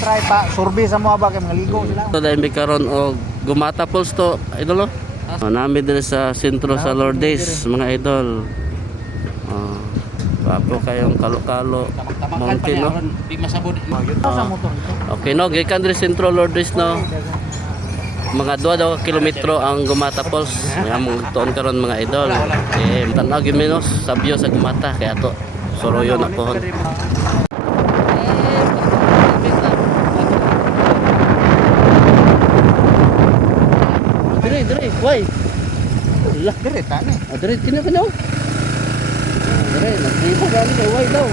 try pa survey sa mga ba kay mga ligo sila. Ito dahil may karon o Gumata Falls to, idol o. Namin din sa sentro sa Lourdes, mga idol. Papo kayong Kalo-Kalo Mountain no. Di masabod. Sa motor ito. Okay no, gikan diri sentro Lourdes no. Mga 2 kilometro ang Gumata Falls. Nga mong tuon karon mga idol. Tanaw gyud menos sa view sa Gumata kaya to soroyo na pohon. Dire, why? Lah, Dire ta ni. dire kini kini. Dire, nagribo gani kay why daw.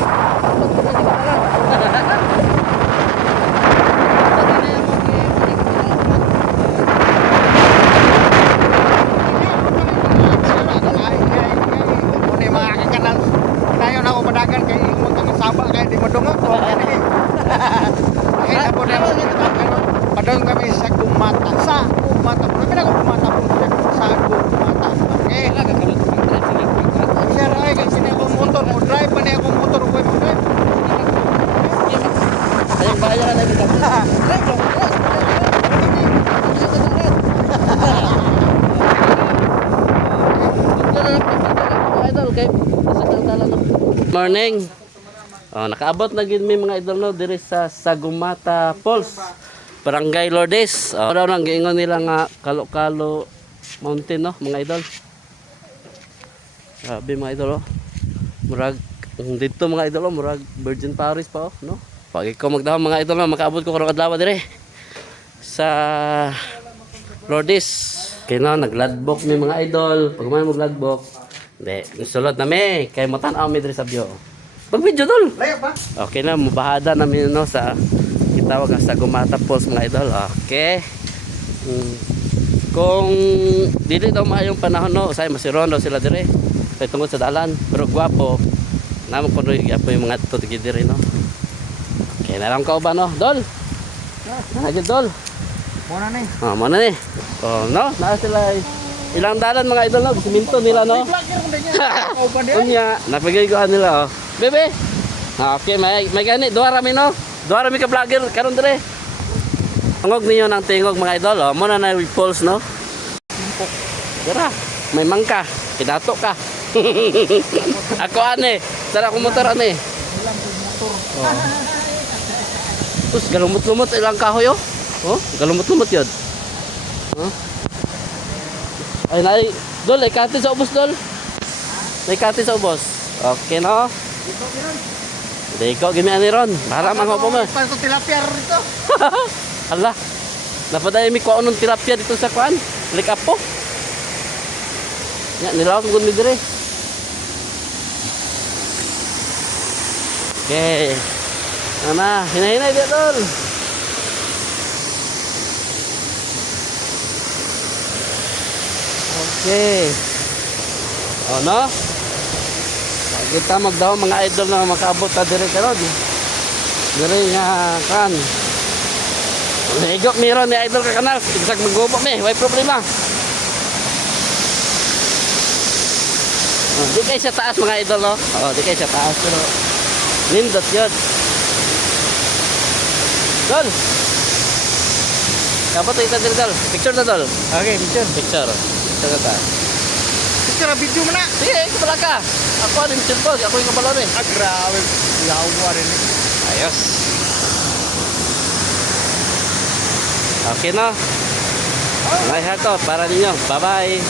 Ni mga kakanal. Dayon ako padagan kay imong kang saba kay di madungog ko. Ay ako na padong kami sa Gumata. Sa Gumata. Kami na Gumata po sa Gumata. Okay. Sir, ay kasi na akong motor mo drive pa niya akong motor ko mo drive. Ay bayan na kita. Idol kay sa dalan no. Morning. Nakaabot na gid mi mga idol no diri sa Gumata Falls. Barangay Lourdes. Daw nang giingon nila nga Kalo-Kalo Mountain no mga idol. Grabe mga idol oh. Murag dito mga idol oh, murag Virgin Paris pa oh no. Pag ikaw magdahom mga idol no, makaabot ko karong adlaw dire sa Lourdes. Kaya na nagladbok mi mga idol. Pag man magladbok, hindi, sulod na mi kay mo tan-aw mi dire sa view. Pag video dol. Layo pa. Okay na, mubahada namin no sa kitawag sa Gumata Falls mga idol. Okay. Kung dili daw maayong panahon no, say masiron daw sila dire. Kay tungod sa dalan, pero gwapo. Namo kuno yapo yung mga tutigi dire no. Okay, nalang ka ba no, dol? Nagid dol. Muna ni. Muna ni. No, naa sila ilang dalan mga idol no, siminto nila no. Vlogger ko din niya. O pa din. Unya, napagayuan nila oh. Bebe. Okay, may gani duha rami no. Duha rami ka vlogger karon dire. Tungog ninyo ng tingog mga idol oh. Muna na falls no. Dira, may mangka, kinato ka. Ako ane, sara ko motor ane. Ilang motor. Terus galumot-lumot ilang kahoy oh. Oh, galumot-lumot yun. Oh. Ay nai, dol, ay kati sa ubos dol. Ay kati sa ubos. Okay no. Diko gimi ani ron. Para man mo mo. Paano tilapia rito? Hala. Napaday mi ko anong tilapia dito sa kuan. Lik up po. Ya nilaw ko mi dire. Okay. Ana, hinay-hinay dito dol. Okay. Oh no? Kita magdaw mga idol na makaabot ta dire karon. Dire nga kan. Higop meron ni idol ka kanal, isag maggubo mi, way problema. Di kay sa taas mga idol no. Di kay sa taas pero nindot yun. Dol. Kapot ito dire dol. Picture na dol. Okay, picture. Picture. Picture na ta. Picture video mo na. Sige, kabala ka. Ako ang cellphone, ako yung kabalo rin. Grabe. Yawa rin. Ayos. Okay na. Ay hato para ninyo. Bye-bye.